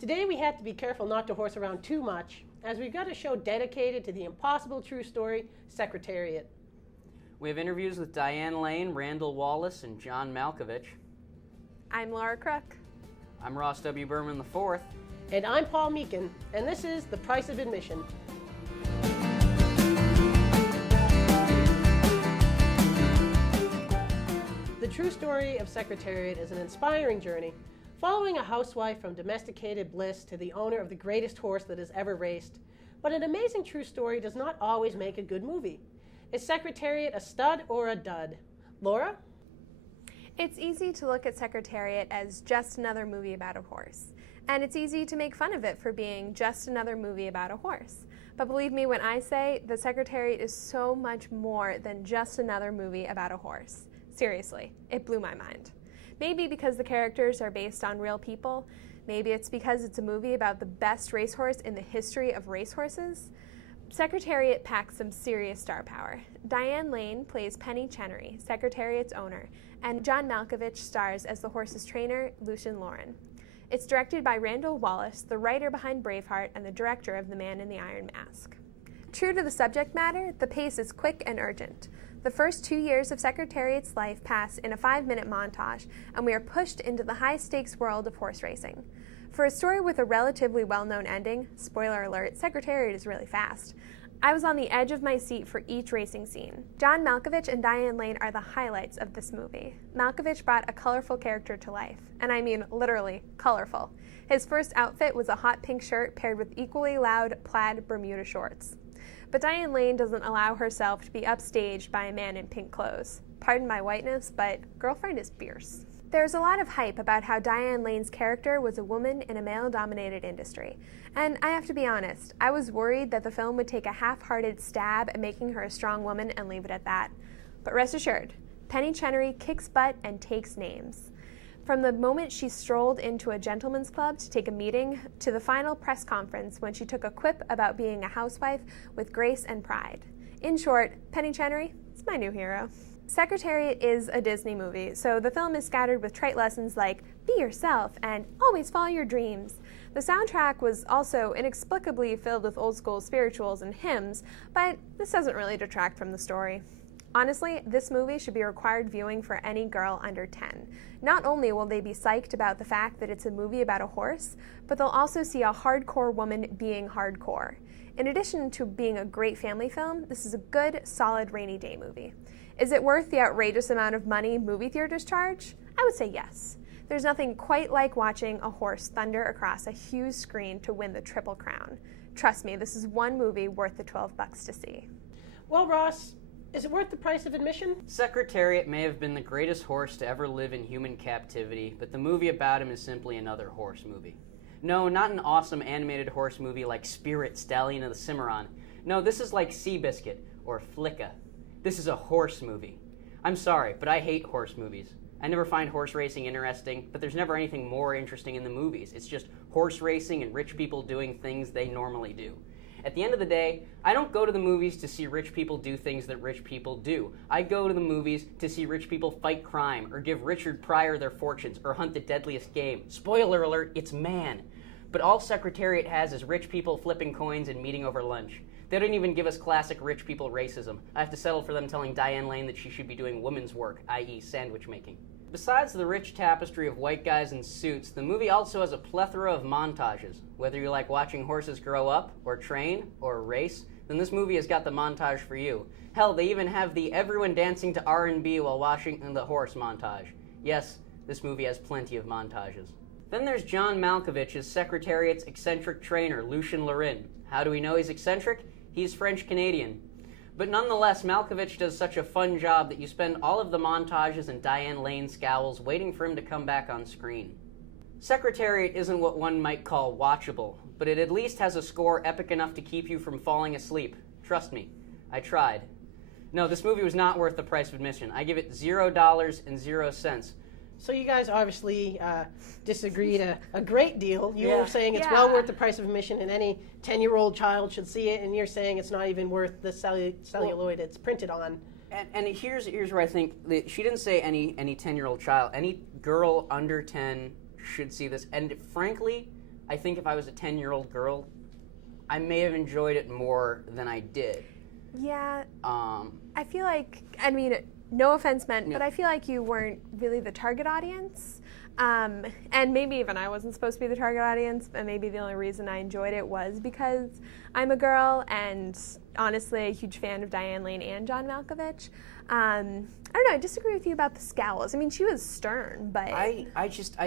Today we have to be careful not to horse around too much, as we've got a show dedicated to the impossible true story, Secretariat. We have interviews with Diane Lane, Randall Wallace, and John Malkovich. I'm Laura Crook. I'm Ross W. Berman IV. And I'm Paul Meekin, and this is The Price of Admission. The true story of Secretariat is an inspiring journey, following a housewife from domesticated bliss to the owner of the greatest horse that has ever raced. But an amazing true story does not always make a good movie. Is Secretariat a stud or a dud? Laura? It's easy to look at Secretariat as just another movie about a horse. And it's easy to make fun of it for being just another movie about a horse. But believe me when I say that Secretariat is so much more than just another movie about a horse. Seriously, it blew my mind. Maybe because the characters are based on real people. Maybe it's because it's a movie about the best racehorse in the history of racehorses. Secretariat packs some serious star power. Diane Lane plays Penny Chenery, Secretariat's owner, and John Malkovich stars as the horse's trainer, Lucien Lauren. It's directed by Randall Wallace, the writer behind Braveheart and the director of The Man in the Iron Mask. True to the subject matter, the pace is quick and urgent. The first 2 years of Secretariat's life pass in a 5-minute montage, and we are pushed into the high-stakes world of horse racing. For a story with a relatively well-known ending, spoiler alert, Secretariat is really fast, I was on the edge of my seat for each racing scene. John Malkovich and Diane Lane are the highlights of this movie. Malkovich brought a colorful character to life, and I mean literally colorful. His first outfit was a hot pink shirt paired with equally loud plaid Bermuda shorts. But Diane Lane doesn't allow herself to be upstaged by a man in pink clothes. Pardon my whiteness, but girlfriend is fierce. There's a lot of hype about how Diane Lane's character was a woman in a male-dominated industry. And I have to be honest, I was worried that the film would take a half-hearted stab at making her a strong woman and leave it at that. But rest assured, Penny Chenery kicks butt and takes names. From the moment she strolled into a gentleman's club to take a meeting, to the final press conference when she took a quip about being a housewife with grace and pride. In short, Penny Chenery is my new hero. Secretariat is a Disney movie, so the film is scattered with trite lessons like be yourself and always follow your dreams. The soundtrack was also inexplicably filled with old school spirituals and hymns, but this doesn't really detract from the story. Honestly, this movie should be required viewing for any girl under 10. Not only will they be psyched about the fact that it's a movie about a horse, but they'll also see a hardcore woman being hardcore. In addition to being a great family film, this is a good, solid rainy day movie. Is it worth the outrageous amount of money movie theaters charge? I would say yes. There's nothing quite like watching a horse thunder across a huge screen to win the Triple Crown. Trust me, this is one movie worth the $12 to see. Well, Ross, is it worth the price of admission? Secretariat may have been the greatest horse to ever live in human captivity, but the movie about him is simply another horse movie. No, not an awesome animated horse movie like Spirit, Stallion of the Cimarron. No, this is like Seabiscuit or Flicka. This is a horse movie. I'm sorry, but I hate horse movies. I never find horse racing interesting, but there's never anything more interesting in the movies. It's just horse racing and rich people doing things they normally do. At the end of the day, I don't go to the movies to see rich people do things that rich people do. I go to the movies to see rich people fight crime, or give Richard Pryor their fortunes, or hunt the deadliest game. Spoiler alert, it's man. But all Secretariat has is rich people flipping coins and meeting over lunch. They don't even give us classic rich people racism. I have to settle for them telling Diane Lane that she should be doing women's work, i.e. sandwich making. Besides the rich tapestry of white guys in suits, the movie also has a plethora of montages. Whether you like watching horses grow up, or train, or race, then this movie has got the montage for you. Hell, they even have the everyone dancing to R&B while watching the horse montage. Yes, this movie has plenty of montages. Then there's John Malkovich as Secretariat's eccentric trainer, Lucien Lauren. How do we know he's eccentric? He's French-Canadian. But nonetheless, Malkovich does such a fun job that you spend all of the montages and Diane Lane scowls waiting for him to come back on screen. Secretariat isn't what one might call watchable, but it at least has a score epic enough to keep you from falling asleep. Trust me, I tried. No, this movie was not worth the price of admission. I give it $0.00. So you guys obviously disagreed a great deal. You were saying it's well worth the price of admission and any 10-year-old child should see it, and you're saying it's not even worth the celluloid it's printed on. And here's where I think that she didn't say any 10-year-old child. Any girl under 10 should see this. And frankly, I think if I was a 10-year-old girl, I may have enjoyed it more than I did. Yeah. I feel like, I mean, no offense meant, Yeah. but I feel like you weren't really the target audience. And maybe even I wasn't supposed to be the target audience, but maybe the only reason I enjoyed it was because I'm a girl and honestly a huge fan of Diane Lane and John Malkovich. I don't know, I disagree with you about the scowls. I mean, she was stern, but... I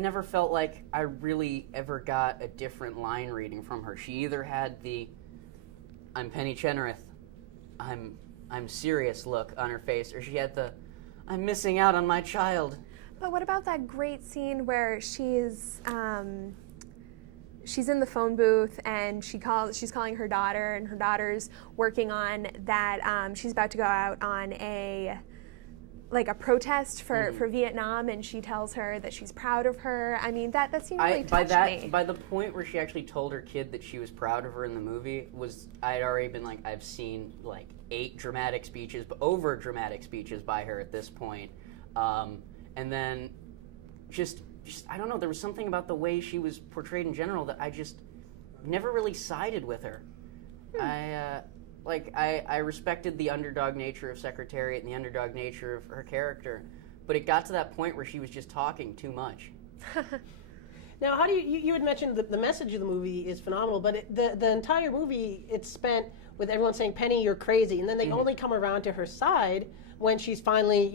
never felt like I really ever got a different line reading from her. She either had the, I'm Penny Chenoweth, I'm serious look on her face, or she had the, I'm missing out on my child. But what about that great scene where she's in the phone booth and she's calling her daughter, and her daughter's working on that. She's about to go out on a protest for Vietnam, and she tells her that she's proud of her. I mean, that scene really touched me. By the point where she actually told her kid that she was proud of her in the movie, I had already been like, I've seen like 8 dramatic speeches, over dramatic speeches by her at this point. And then just I don't know, there was something about the way she was portrayed in general that I just never really sided with her. I respected the underdog nature of Secretariat and the underdog nature of her character, but it got to that point where she was just talking too much. Now, how do you had mentioned that the message of the movie is phenomenal, but the entire movie, it's spent with everyone saying, Penny, you're crazy, and then they only come around to her side when she's finally,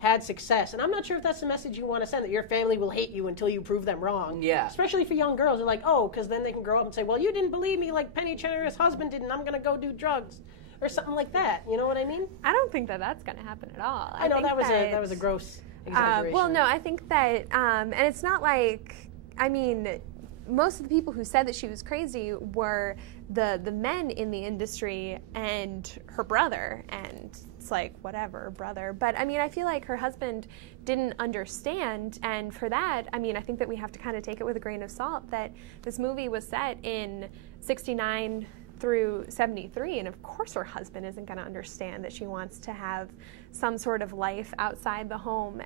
had success. And I'm not sure if that's the message you want to send, that your family will hate you until you prove them wrong. Yeah. Especially for young girls. They're like, oh, because then they can grow up and say, well, you didn't believe me like Penny Chenoweth's husband did, and I'm going to go do drugs. Or something like that. You know what I mean? I don't think that that's going to happen at all. I know, that was a gross exaggeration. Well, no, I think that, and it's not like, I mean, most of the people who said that she was crazy were the men in the industry and her brother, and it's like, whatever, brother. But I mean, I feel like her husband didn't understand, and for that, I mean, I think that we have to kind of take it with a grain of salt that this movie was set in 69 through 73, and of course her husband isn't going to understand that she wants to have some sort of life outside the home,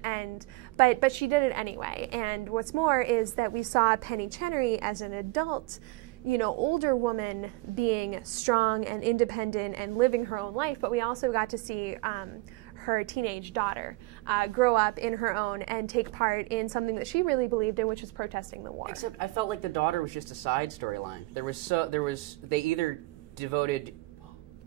but she did it anyway. And what's more is that we saw Penny Chenoweth as an adult, older woman being strong and independent and living her own life, but we also got to see her teenage daughter grow up in her own and take part in something that she really believed in, which was protesting the war. Except I felt like the daughter was just a side storyline.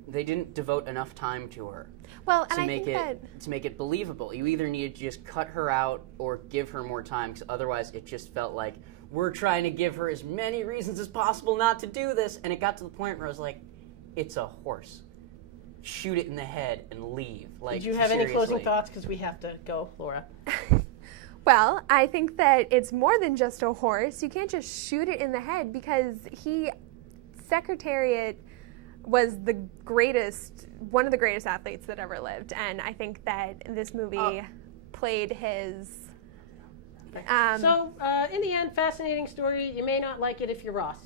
They didn't devote enough time to her. Well, to make it believable. You either needed to just cut her out or give her more time, because otherwise it just felt like we're trying to give her as many reasons as possible not to do this, and it got to the point where I was like, it's a horse. Shoot it in the head and leave. Like, did you have any closing thoughts? Because we have to go, Laura. Well, I think that it's more than just a horse. You can't just shoot it in the head, because Secretariat was one of the greatest athletes that ever lived, and I think that this movie played his... So, in the end, fascinating story. You may not like it if you're Ross.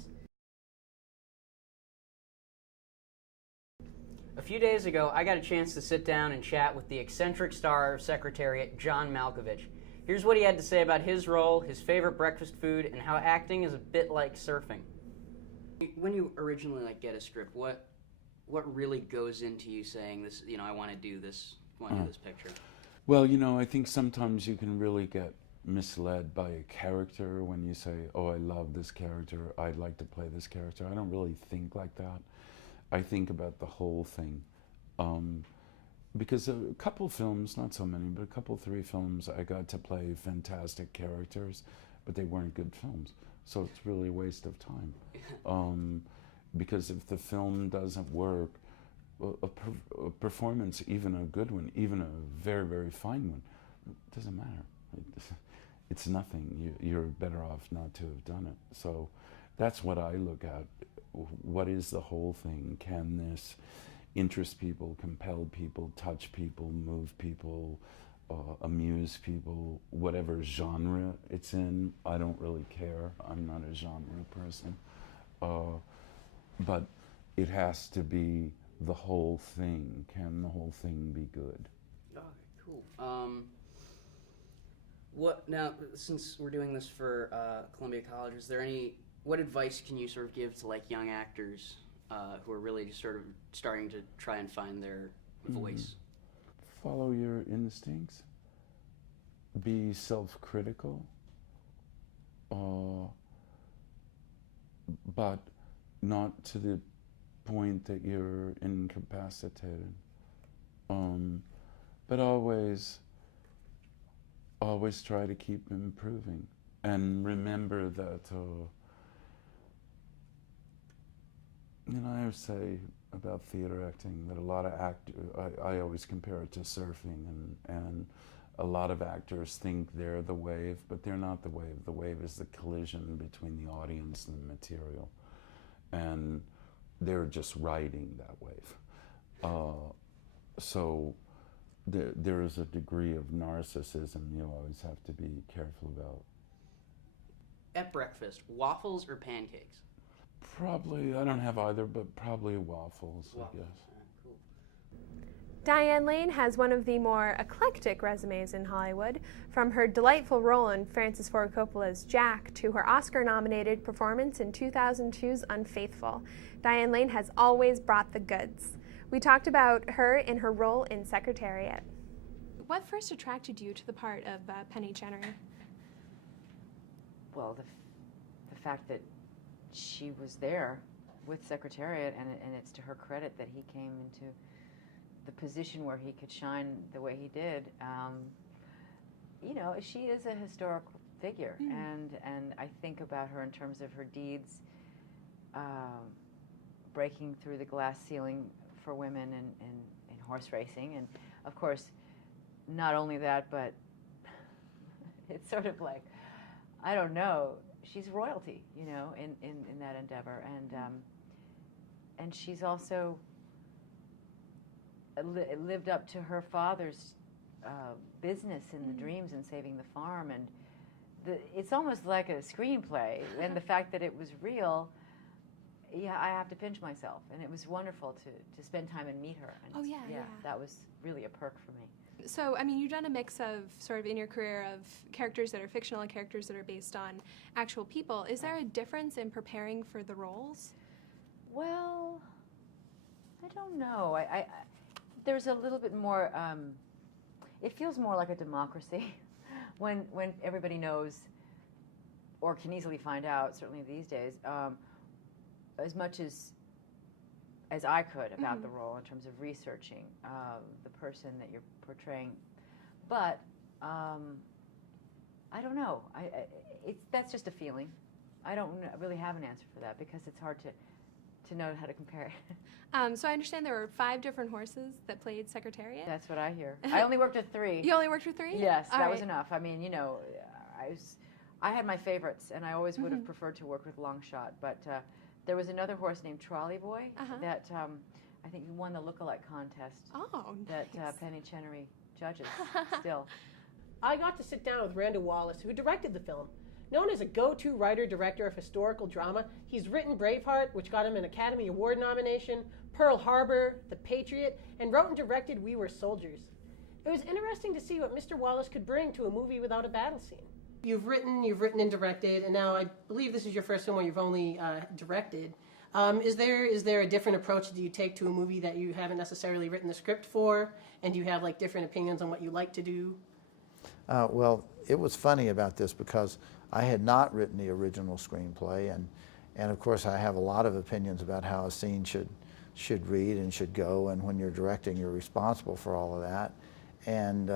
A few days ago, I got a chance to sit down and chat with the eccentric star of Secretariat, John Malkovich. Here's what he had to say about his role, his favorite breakfast food, and how acting is a bit like surfing. When you originally get a script, what really goes into you saying this? I want to do this. I want to do this picture. Well, I think sometimes you can really get misled by a character when you say, "Oh, I love this character. I'd like to play this character." I don't really think like that. I think about the whole thing, because a couple films, not so many, but a couple, 3 films, I got to play fantastic characters, but they weren't good films. So it's really a waste of time. Because if the film doesn't work, a performance, even a good one, even a very, very fine one, it doesn't matter. It's nothing. You're better off not to have done it. So that's what I look at. What is the whole thing? Can this interest people, compel people, touch people, move people, amuse people, whatever genre it's in? I don't really care. I'm not a genre person. But it has to be the whole thing. Can the whole thing be good? Okay, cool. What now? Since we're doing this for Columbia College, is there any What advice can you sort of give to like young actors who are really just sort of starting to try and find their voice? Follow your instincts. Be self-critical. But not to the point that you're incapacitated. But always try to keep improving. And remember that, I always say about theater acting that a lot of I always compare it to surfing, and a lot of actors think they're the wave, but they're not the wave. The wave is the collision between the audience and the material. And they're just riding that wave. So there is a degree of narcissism you always have to be careful about. At breakfast, waffles or pancakes? Probably, I don't have either, but probably waffles. I guess. Cool. Diane Lane has one of the more eclectic resumes in Hollywood, from her delightful role in Francis Ford Coppola's Jack to her Oscar-nominated performance in 2002's Unfaithful. Diane Lane has always brought the goods. We talked about her in her role in Secretariat. What first attracted you to the part of Penny Chenery? Well, the fact that she was there with Secretariat, and it's to her credit that he came into the position where he could shine the way he did. She is a historical figure, and I think about her in terms of her deeds, breaking through the glass ceiling for women in horse racing, and of course, not only that, but it's sort of like, I don't know, she's royalty, in that endeavor, and she's also lived up to her father's business in the dreams and saving the farm, and it's almost like a screenplay, and the fact that it was real, I have to pinch myself, and it was wonderful to spend time and meet her. And that was really a perk for me. So, you've done a mix of, sort of in your career, of characters that are fictional and characters that are based on actual people. Is there a difference in preparing for the roles? Well, I don't know. There's a little bit more, it feels more like a democracy when everybody knows, or can easily find out, certainly these days, as much as I could about the role in terms of researching the person that you're portraying. But I don't know. That's just a feeling. I don't really have an answer for that because it's hard to know how to compare it. So I understand there were 5 different horses that played Secretariat? That's what I hear. I only worked with 3. You only worked with 3? Yes, that was enough. I had my favorites, and I always would have preferred to work with Longshot, but there was another horse named Trolley Boy that I think won the look-alike contest. Oh, nice. That Penny Chenery judges still. I got to sit down with Randall Wallace, who directed the film. Known as a go-to writer-director of historical drama, he's written Braveheart, which got him an Academy Award nomination, Pearl Harbor, The Patriot, and wrote and directed We Were Soldiers. It was interesting to see what Mr. Wallace could bring to a movie without a battle scene. You've written and directed, and now I believe this is your first film where you've only directed. Is there a different approach that you take to a movie that you haven't necessarily written the script for, and do you have different opinions on what you like to do? Well, it was funny about this because I had not written the original screenplay, and of course I have a lot of opinions about how a scene should read and should go, and when you're directing, you're responsible for all of that. And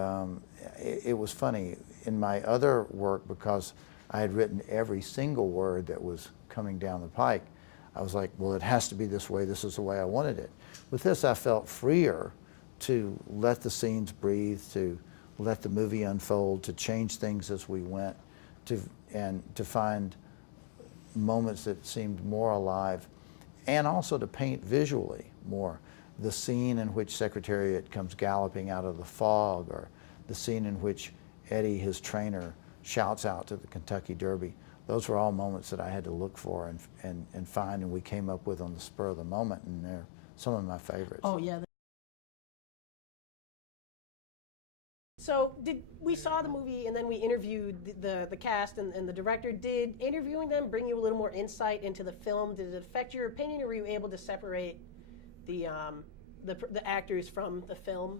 it was funny in my other work, because I had written every single word that was coming down the pike. I was like, well, it has to be this way. This is the way I wanted it. With this, I felt freer to let the scenes breathe, to let the movie unfold, to change things as we went, and to find moments that seemed more alive, and also to paint visually more. The scene in which Secretariat comes galloping out of the fog, or the scene in which Eddie, his trainer, shouts out to the Kentucky Derby. Those were all moments that I had to look for and find, and we came up with on the spur of the moment, and they're some of my favorites. Oh, yeah. So we saw the movie and then we interviewed the cast and the director. Did interviewing them bring you a little more insight into the film? Did it affect your opinion, or were you able to separate the actors from the film?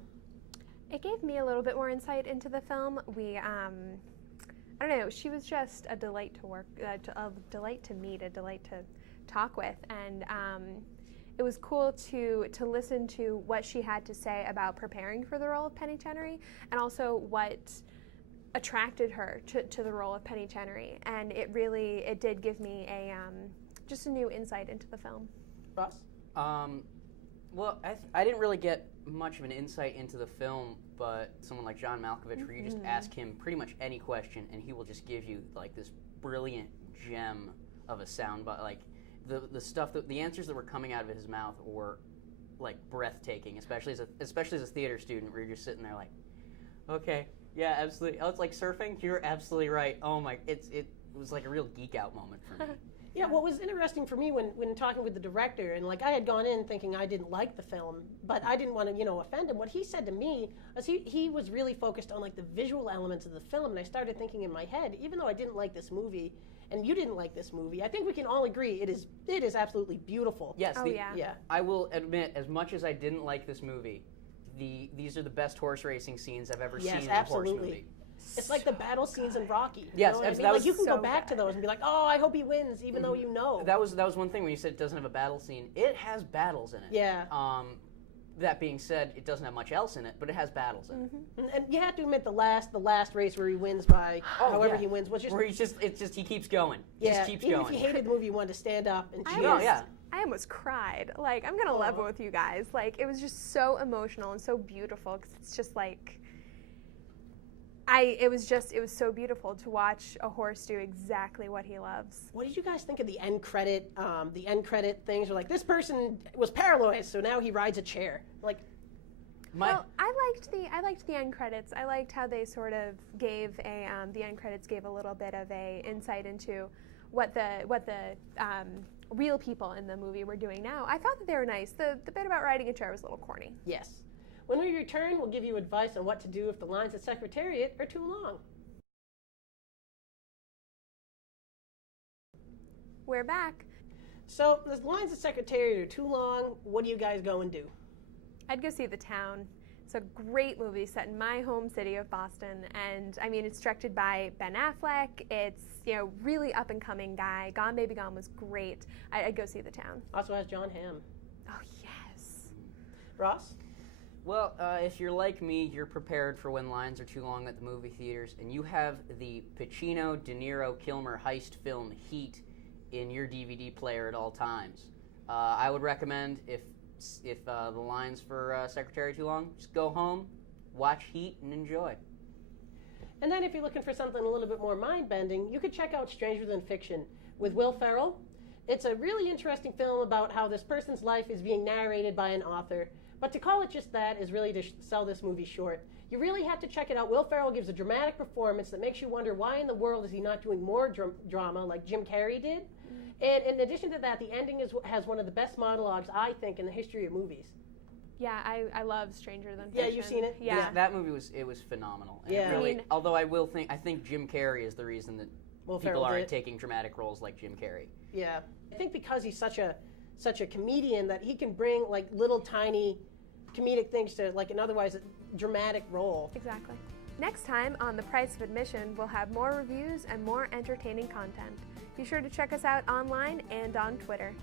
It gave me a little bit more insight into the film. I don't know, she was just a delight to work, a delight to meet, a delight to talk with, and it was cool to listen to what she had to say about preparing for the role of Penny Chenery, and also what attracted her to the role of Penny Chenery. And it did give me just a new insight into the film. Ross? Well, I didn't really get much of an insight into the film, but someone like John Malkovich, where you just ask him pretty much any question, and he will just give you like this brilliant gem of a soundbite. Like the stuff the answers that were coming out of his mouth were like breathtaking, especially as a theater student, where you're just sitting there like, okay, yeah, absolutely. Oh, it's like surfing. You're absolutely right. Oh my, it was like a real geek out moment for me. Yeah, what was interesting for me when talking with the director, and like I had gone in thinking I didn't like the film, but I didn't want to, offend him. What he said to me was he was really focused on like the visual elements of the film, and I started thinking in my head, even though I didn't like this movie, and you didn't like this movie, I think we can all agree it is absolutely beautiful. Yes, yeah. I will admit, as much as I didn't like this movie, these are the best horse racing scenes I've ever seen in a horse movie. It's like the battle scenes in Rocky. Yes, I mean? that was you can so go back good. to those and be like, oh, I hope he wins, even though you know. That was one thing when you said it doesn't have a battle scene. It has battles in it. Yeah. That being said, it doesn't have much else in it, but it has battles in it. And you have to admit the last race where he wins by however he wins was just where he keeps going. Yeah, Just keeps even going. if you hated the movie, you wanted to stand up and cheer. I almost cried. Like, I'm gonna level with you guys. Like, it was just so emotional and so beautiful, because it's just like, it was so beautiful to watch a horse do exactly what he loves. What did you guys think of the end credit? The end credit things were like, this person was paralyzed, so now he rides a chair. Like, well, I liked the end credits. I liked how they sort of gave the end credits gave a little bit of a insight into what the real people in the movie were doing now. I thought that they were nice. The bit about riding a chair was a little corny. yes. When we return, we'll give you advice on what to do if the lines at Secretariat are too long. We're back. So, the lines at Secretariat are too long. What do you guys go and do? I'd go see The Town. It's a great movie set in my home city of Boston, and I mean, it's directed by Ben Affleck. It's really up and coming guy. Gone Baby Gone was great. I'd go see The Town. Also has John Hamm. Oh yes. Ross? Well, if you're like me, you're prepared for when lines are too long at the movie theaters, and you have the Pacino, De Niro, Kilmer heist film Heat in your DVD player at all times. I would recommend, if the lines for Secretary are too long, just go home, watch Heat, and enjoy. And then if you're looking for something a little bit more mind-bending, you could check out Stranger Than Fiction with Will Ferrell. It's a really interesting film about how this person's life is being narrated by an author. But to call it just that is really to sell this movie short. You really have to check it out. Will Ferrell gives a dramatic performance that makes you wonder why in the world is he not doing more drama like Jim Carrey did. And in addition to that, the ending has one of the best monologues, I think, in the history of movies. Yeah, I love Stranger Than Fiction. Yeah, you've seen it? Yeah. That movie was phenomenal. And Yeah. really, although I think Jim Carrey is the reason that Will people Ferrell aren't did. taking dramatic roles like Jim Carrey. Yeah. I think because he's such a comedian that he can bring like little tiny comedic things to like an otherwise dramatic role. Exactly. Next time on The Price of Admission, we'll have more reviews and more entertaining content. Be sure to check us out online and on Twitter.